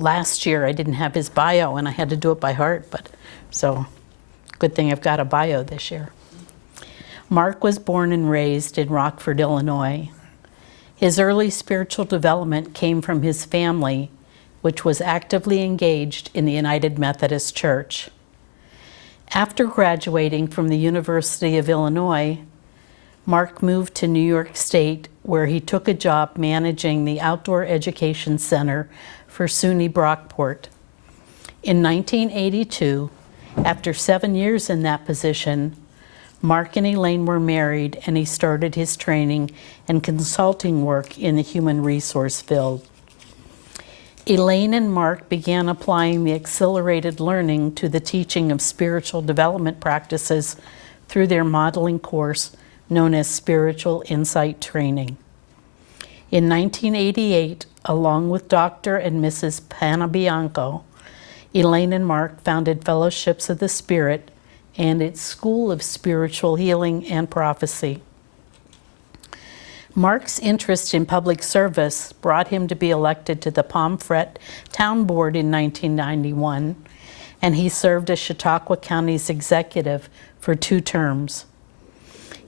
last year I didn't have his bio and I had to do it by heart, but so good thing I've got a bio this year. Mark was born and raised in Rockford, Illinois. His early spiritual development came from his family, which was actively engaged in the United Methodist Church. After graduating from the University of Illinois, Mark moved to New York State, where he took a job managing the Outdoor Education Center for SUNY Brockport. In 1982, after 7 years in that position, Mark and Elaine were married, and he started his training and consulting work in the human resource field. Elaine and Mark began applying the accelerated learning to the teaching of spiritual development practices through their modeling course known as Spiritual Insight Training. In 1988, along with Dr. and Mrs. Panabianco, Elaine and Mark founded Fellowships of the Spirit and its School of Spiritual Healing and Prophecy. Mark's interest in public service brought him to be elected to the Pomfret Town Board in 1991, and he served as Chautauqua County's executive for 2 terms.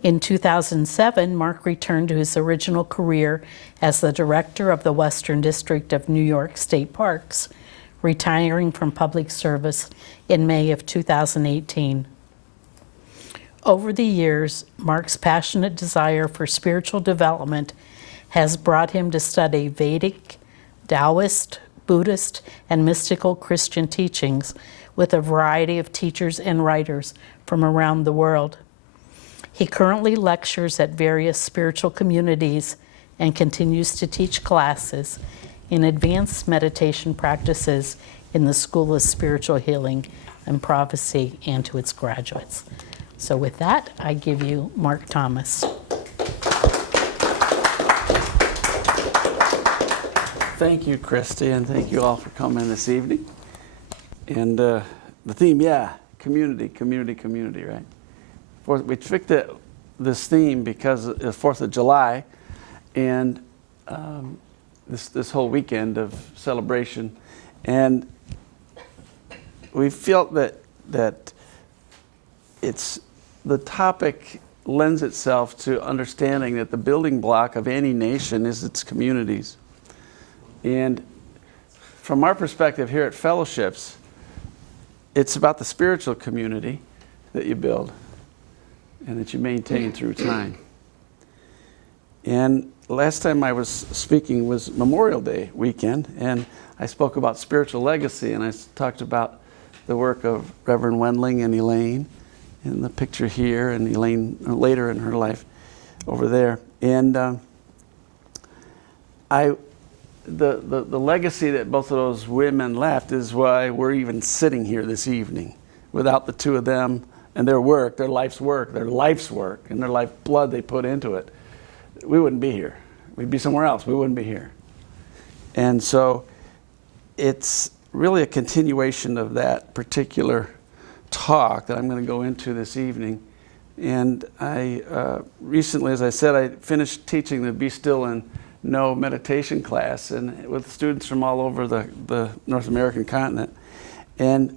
In 2007, Mark returned to his original career as the director of the Western District of New York State Parks, retiring from public service in May of 2018. Over the years, Mark's passionate desire for spiritual development has brought him to study Vedic, Taoist, Buddhist, and mystical Christian teachings with a variety of teachers and writers from around the world. He currently lectures at various spiritual communities and continues to teach classes in advanced meditation practices in the School of Spiritual Healing and Prophecy and to its graduates. So with that, I give you Mark Thomas. Thank you, Christy, and thank you all for coming this evening. And the theme, community, community, community, right? We picked this theme because it's 4th of July, and this whole weekend of celebration, and we felt that the topic lends itself to understanding that the building block of any nation is its communities. And from our perspective here at Fellowships, it's about the spiritual community that you build and that you maintain through time. And last time I was speaking was Memorial Day weekend, and I spoke about spiritual legacy, and I talked about the work of Reverend Wendling and Elaine in the picture here, and Elaine later in her life over there. And the legacy that both of those women left is why we're even sitting here this evening. Without the two of them and their work, their life's work, and their life blood they put into it, we wouldn't be here. We'd be somewhere else. We wouldn't be here. And so it's really a continuation of that particular talk that I'm going to go into this evening. And I recently, as I said, I finished teaching the Be Still and Know meditation class, and with students from all over the North American continent. And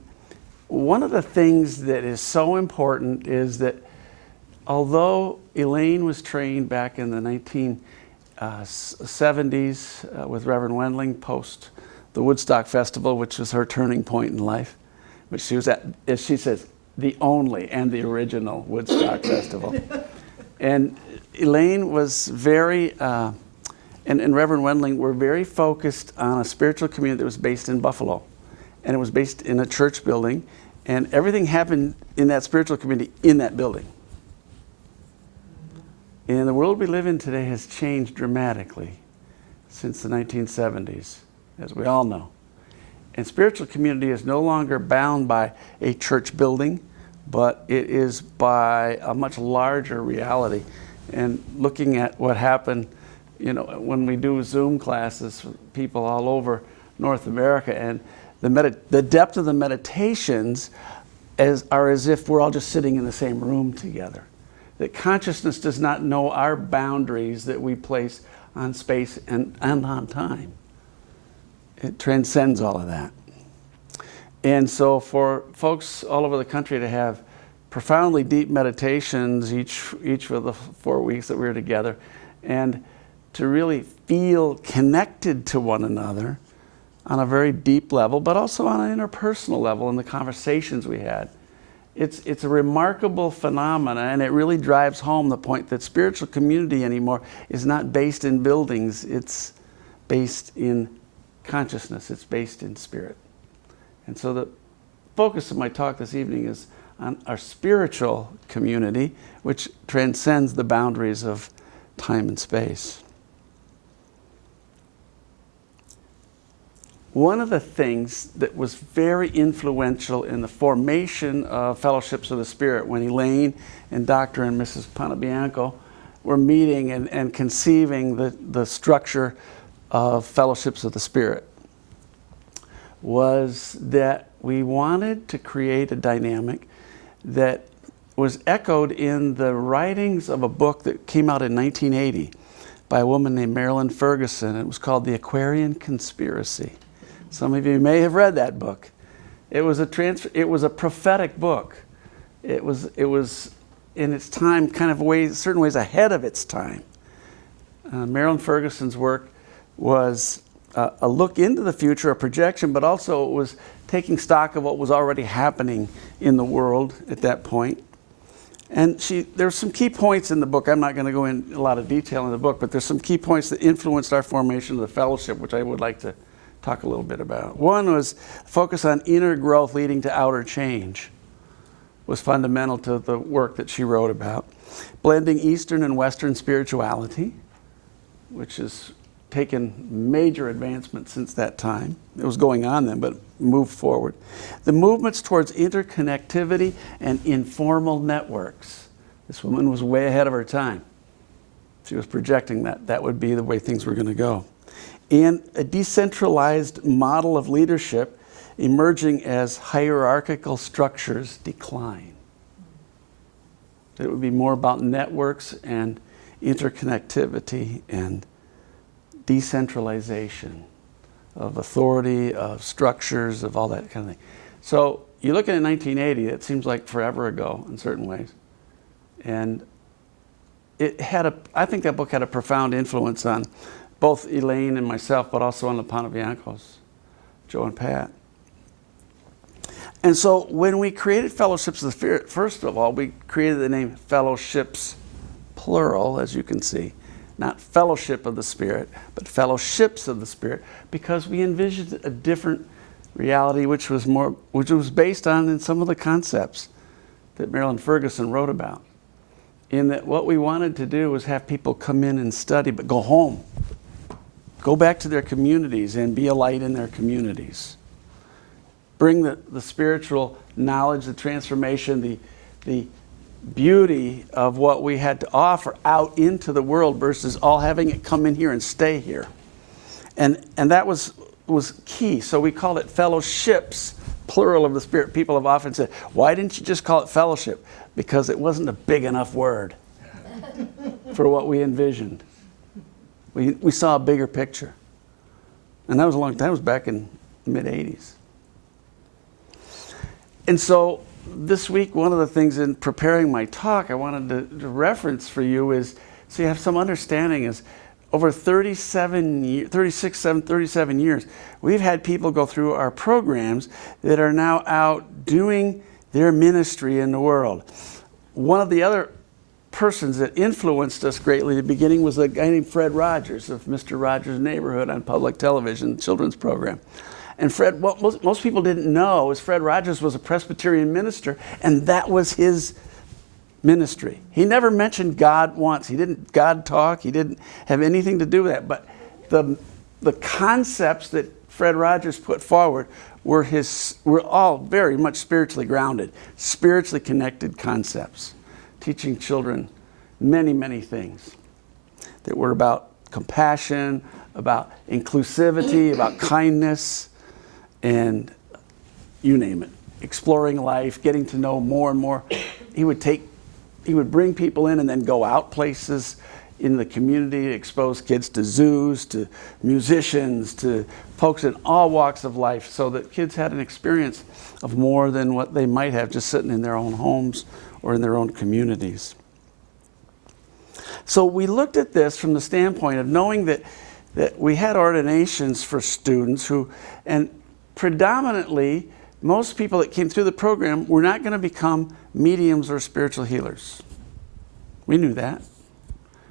one of the things that is so important is that although Elaine was trained back in the 1970s with Reverend Wendling post the Woodstock Festival, which was her turning point in life, which she was at, as she says, the only and the original Woodstock Festival. And Elaine was very, and Reverend Wendling were very focused on a spiritual community that was based in Buffalo. And it was based in a church building, and everything happened in that spiritual community in that building. And the world we live in today has changed dramatically since the 1970s, as we all know. And spiritual community is no longer bound by a church building, but it is by a much larger reality. And looking at what happened, you know, when we do Zoom classes for people all over North America, and the depth of the meditations are as if we're all just sitting in the same room together. That consciousness does not know our boundaries that we place on space and on time. It transcends all of that. And so for folks all over the country to have profoundly deep meditations each of the 4 weeks that we were together, and to really feel connected to one another on a very deep level, but also on an interpersonal level in the conversations we had. It's a remarkable phenomena, and it really drives home the point that spiritual community anymore is not based in buildings, it's based in consciousness, it's based in spirit. And so the focus of my talk this evening is on our spiritual community, which transcends the boundaries of time and space. One of the things that was very influential in the formation of Fellowships of the Spirit, when Elaine and Dr. and Mrs. Panabianco were meeting and conceiving the structure of Fellowships of the Spirit, was that we wanted to create a dynamic that was echoed in the writings of a book that came out in 1980 by a woman named Marilyn Ferguson. It was called The Aquarian Conspiracy. Some of you may have read that book. It was a prophetic book. It was in its time, kind of certain ways ahead of its time. Marilyn Ferguson's work was a look into the future, a projection, but also it was taking stock of what was already happening in the world at that point. And there were some key points in the book. I'm not going to go in a lot of detail in the book, but there's some key points that influenced our formation of the fellowship, which I would like to talk a little bit about. One was focus on inner growth leading to outer change, was fundamental to the work that she wrote about. Blending Eastern and Western spirituality, which has taken major advancement since that time. It was going on then, but moved forward. The movements towards interconnectivity and informal networks. This woman was way ahead of her time. She was projecting that would be the way things were going to go. And a decentralized model of leadership emerging as hierarchical structures decline. It would be more about networks and interconnectivity and decentralization of authority, of structures, of all that kind of thing. So you look at 1980, it seems like forever ago in certain ways. And I think that book had a profound influence on both Elaine and myself, but also on the Panabiancos, Joe and Pat. And so when we created Fellowships of the Spirit, first of all, we created the name Fellowships, plural, as you can see. Not Fellowship of the Spirit, but Fellowships of the Spirit, because we envisioned a different reality which was based on some of the concepts that Marilyn Ferguson wrote about. In that what we wanted to do was have people come in and study, but go home. Go back to their communities and be a light in their communities. Bring the spiritual knowledge, the transformation, the beauty of what we had to offer out into the world versus all having it come in here and stay here. And that was key. So we called it Fellowships, plural of the Spirit. People have often said, why didn't you just call it fellowship? Because it wasn't a big enough word for what we envisioned. We saw a bigger picture. And that was a long time. It was back in the mid-'80s. And so this week, one of the things in preparing my talk I wanted to reference for you is, so you have some understanding, is over 37 years, we've had people go through our programs that are now out doing their ministry in the world. One of the other persons that influenced us greatly at the beginning was a guy named Fred Rogers of Mr. Rogers' Neighborhood on public television, children's program. And Fred, what most people didn't know is Fred Rogers was a Presbyterian minister, and that was his ministry. He never mentioned God once. He didn't God talk. He didn't have anything to do with that. But the concepts that Fred Rogers put forward were all very much spiritually grounded, spiritually connected concepts, teaching children many, many things that were about compassion, about inclusivity, about kindness, and you name it, exploring life, getting to know more and more. He would bring people in and then go out places. in the community, expose kids to zoos, to musicians, to folks in all walks of life, so that kids had an experience of more than what they might have just sitting in their own homes or in their own communities. So we looked at this from the standpoint of knowing that we had ordinations for students who, and predominantly, most people that came through the program were not going to become mediums or spiritual healers. We knew that.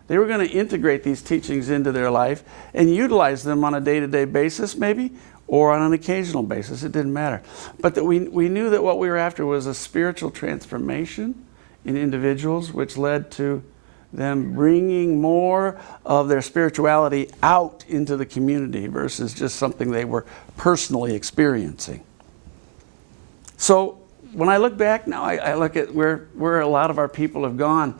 They were going to integrate these teachings into their life and utilize them on a day-to-day basis maybe, or on an occasional basis. It didn't matter. But that we knew that what we were after was a spiritual transformation in individuals, which led to them bringing more of their spirituality out into the community versus just something they were personally experiencing. So when I look back now, I look at where a lot of our people have gone,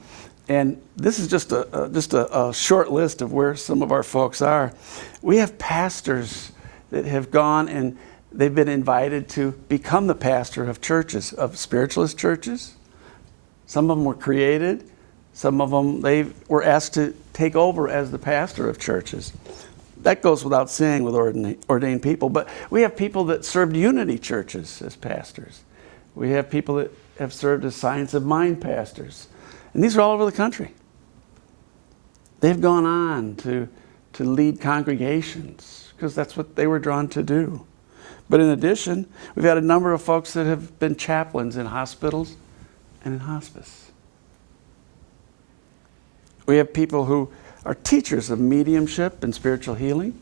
and this is just a short list of where some of our folks are. We have pastors that have gone and they've been invited to become the pastor of churches, of spiritualist churches. Some of them were created. Some of them, they were asked to take over as the pastor of churches. That goes without saying with ordained people. But we have people that served unity churches as pastors. We have people that have served as science of mind pastors. And these are all over the country. They've gone on to lead congregations because that's what they were drawn to do. But in addition, we've had a number of folks that have been chaplains in hospitals and in hospice. We have people who are teachers of mediumship and spiritual healing,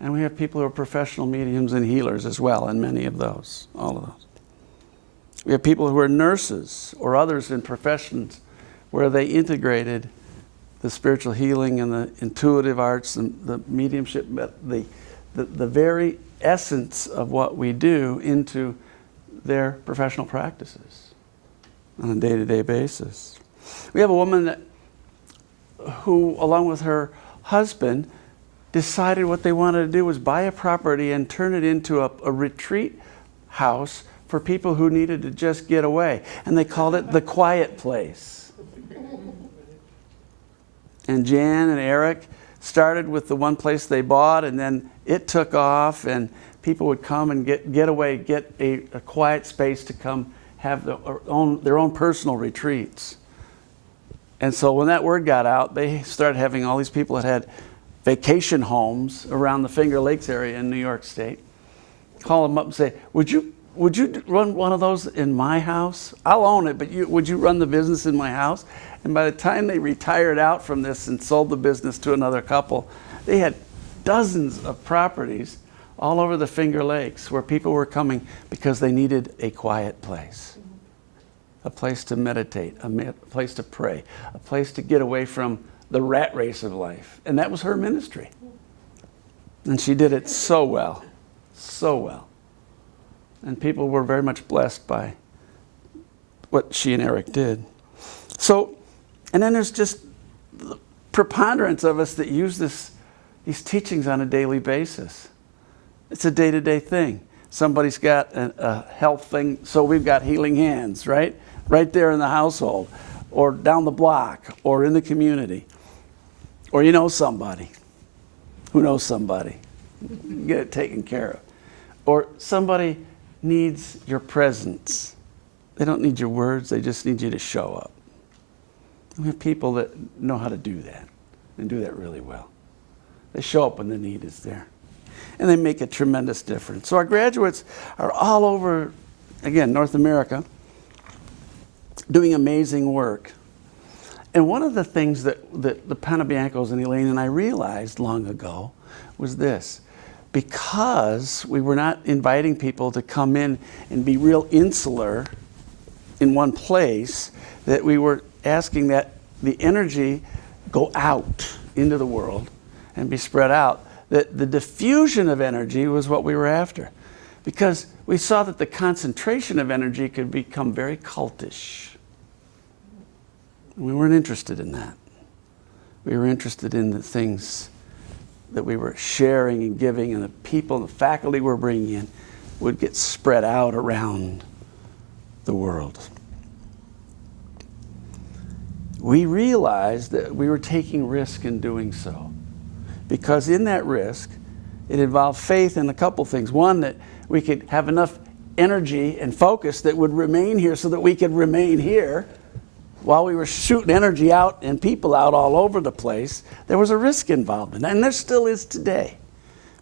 and we have people who are professional mediums and healers as well, and many of those, all of those. We have people who are nurses or others in professions where they integrated the spiritual healing and the intuitive arts and the mediumship, the very essence of what we do into their professional practices on a day-to-day basis. We have a woman who, along with her husband, decided what they wanted to do was buy a property and turn it into a retreat house for people who needed to just get away. And they called it the quiet place. And Jan and Eric started with the one place they bought, and then it took off, and people would come and get away, get a quiet space to come have their own personal retreats. And so when that word got out, they started having all these people that had vacation homes around the Finger Lakes area in New York State call them up and say, would you run one of those in my house? I'll own it, but would you run the business in my house? And by the time they retired out from this and sold the business to another couple, they had dozens of properties all over the Finger Lakes where people were coming because they needed a quiet place. A place to meditate, a place to pray, a place to get away from the rat race of life. And that was her ministry. And she did it so well, so well. And people were very much blessed by what she and Eric did. So, and then there's just the preponderance of us that use these teachings on a daily basis. It's a day-to-day thing. Somebody's got a health thing, so we've got healing hands, right? Right there in the household, or down the block, or in the community. Or you know somebody who knows somebody. Get it taken care of. Or somebody needs your presence. They don't need your words, they just need you to show up. We have people that know how to do that, and do that really well. They show up when the need is there. And they make a tremendous difference. So our graduates are all over, again, North America, doing amazing work. And one of the things that the Panabiancos and Elaine and I realized long ago was this. Because we were not inviting people to come in and be real insular in one place, that we were asking that the energy go out into the world and be spread out. That the diffusion of energy was what we were after. Because we saw that the concentration of energy could become very cultish. We weren't interested in that. We were interested in the things that we were sharing and giving, and the people and the faculty we're bringing in would get spread out around the world. we realized that we were taking risk in doing so. Because in that risk, it involved faith in a couple things. One, that we could have enough energy and focus that would remain here so that we could remain here. While we were shooting energy out and people out all over the place, there was a risk involved in that, and there still is today.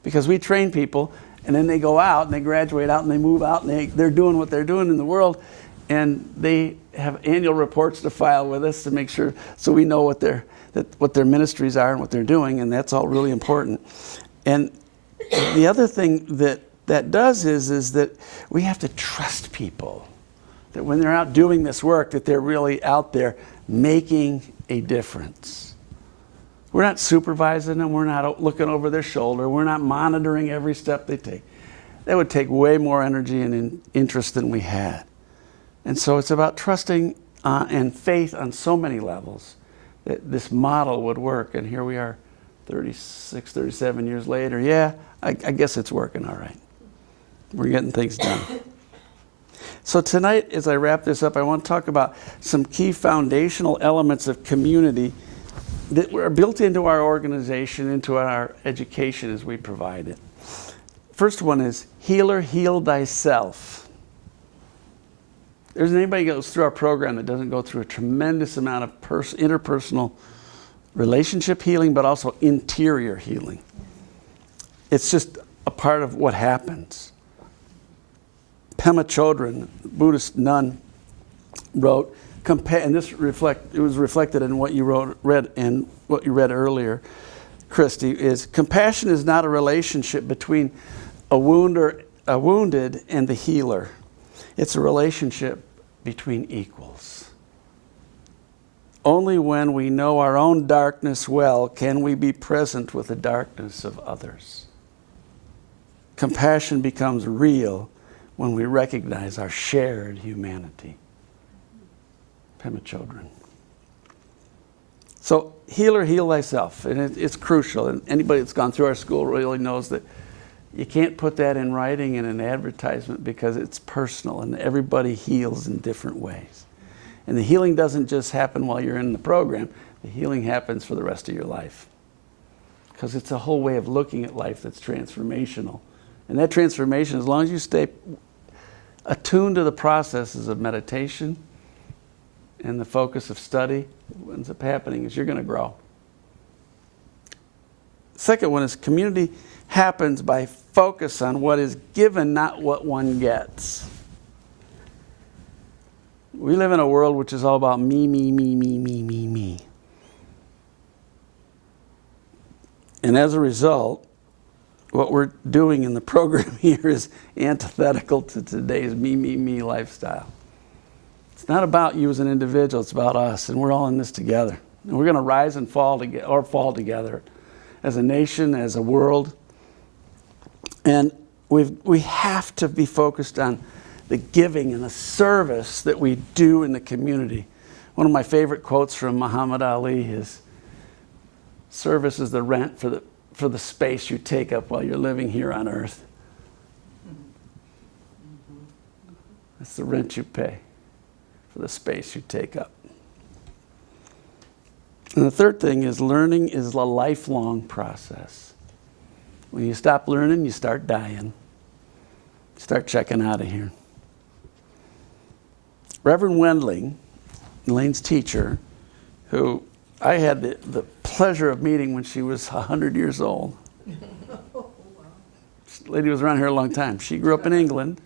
Because we train people, and then they go out, and they graduate out, and they move out, and they're doing what they're doing in the world, and they have annual reports to file with us to make sure, so we know what their ministries are and what they're doing, and that's all really important. And the other thing that does is that we have to trust people. That when they're out doing this work, that they're really out there making a difference. We're not supervising them. We're not looking over their shoulder. We're not monitoring every step they take. That would take way more energy and interest than we had. And so it's about trusting and faith on so many levels that this model would work. And here we are 36, 37 years later. Yeah, I guess it's working all right. We're getting things done. So tonight, as I wrap this up, I want to talk about some key foundational elements of community that were built into our organization, into our education as we provide it. First one is, healer, heal thyself. There's anybody who goes through our program that doesn't go through a tremendous amount of interpersonal relationship healing, but also interior healing. It's just a part of what happens. Pema Chodron, Buddhist nun, wrote, and it was reflected in what you read earlier, Christy, is compassion is not a relationship between a wounded and the healer. It's a relationship between equals. Only when we know our own darkness well can we be present with the darkness of others. Compassion becomes real when we recognize our shared humanity. Pema Chodron. So, healer, heal thyself. And it's crucial. And anybody that's gone through our school really knows that you can't put that in writing in an advertisement because it's personal and everybody heals in different ways. And the healing doesn't just happen while you're in the program. The healing happens for the rest of your life. Because it's a whole way of looking at life that's transformational. And that transformation, as long as you stay attuned to the processes of meditation and the focus of study, what ends up happening is you're going to grow. Second one is community happens by focus on what is given, not what one gets. We live in a world which is all about me, me, me, me, me, me, me. And as a result, what we're doing in the program here is antithetical to today's me, me, me lifestyle. It's not about you as an individual, it's about us, and we're all in this together. And we're going to rise and fall together, or fall together as a nation, as a world. And we have to be focused on the giving and the service that we do in the community. One of my favorite quotes from Muhammad Ali is, service is the rent for the space you take up while you're living here on earth. That's the rent you pay for the space you take up. And the third thing is learning is a lifelong process. When you stop learning, you start dying. You start checking out of here. Reverend Wendling, Elaine's teacher, who I had the pleasure of meeting when she was 100 years old. This lady was around here a long time. She grew up in England,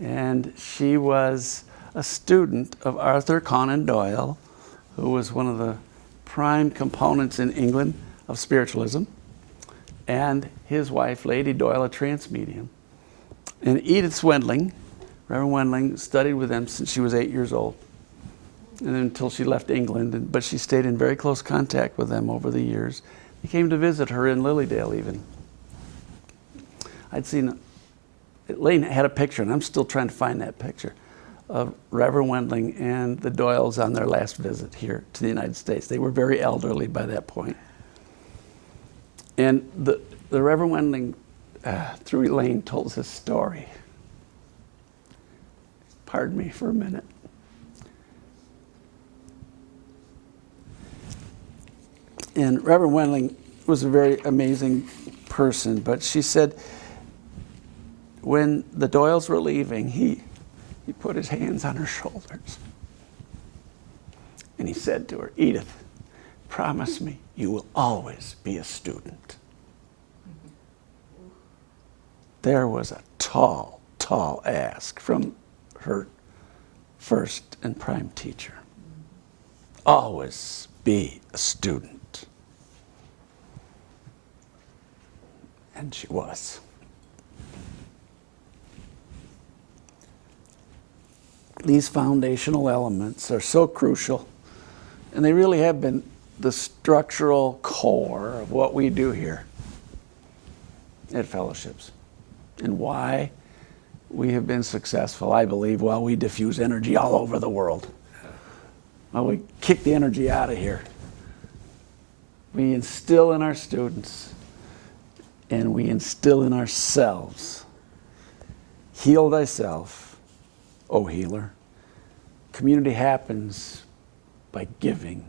and she was a student of Arthur Conan Doyle, who was one of the prime components in England of spiritualism, and his wife, Lady Doyle, a trance medium. And Edith Wendling, Reverend Wendling, studied with them since she was 8 years old, and then until she left England, but she stayed in very close contact with them over the years. They came to visit her in Lilydale even. I'd seen, Elaine had a picture, and I'm still trying to find that picture, of Reverend Wendling and the Doyles on their last visit here to the United States. They were very elderly by that point. And the Reverend Wendling, through Elaine, told us his story. Pardon me for a minute. And Reverend Wendling was a very amazing person, but she said when the Doyles were leaving, he put his hands on her shoulders. And he said to her, Edith, promise me you will always be a student. There was a tall, tall ask from her first and prime teacher. Always be a student. And she was. These foundational elements are so crucial, and they really have been the structural core of what we do here at Fellowships, and why we have been successful, I believe, while we diffuse energy all over the world. While we kick the energy out of here, we instill in our students and we instill in ourselves, heal thyself, O healer. Community happens by giving,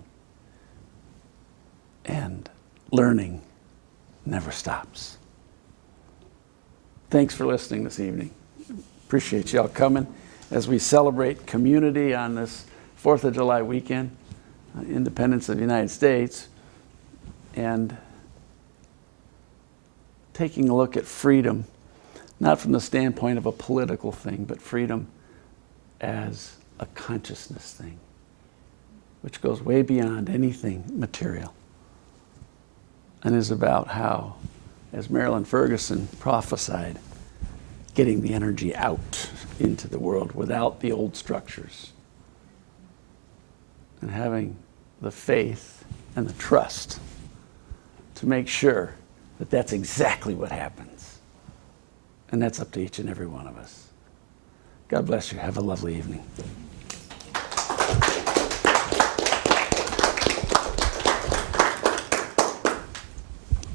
and learning never stops. Thanks for listening this evening. Appreciate y'all coming as we celebrate community on this 4th of July weekend, independence of the United States, and taking a look at freedom, not from the standpoint of a political thing, but freedom as a consciousness thing, which goes way beyond anything material, and is about how, as Marilyn Ferguson prophesied, getting the energy out into the world without the old structures, and having the faith and the trust to make sure that that's exactly what happens. And that's up to each and every one of us. God bless you. Have a lovely evening.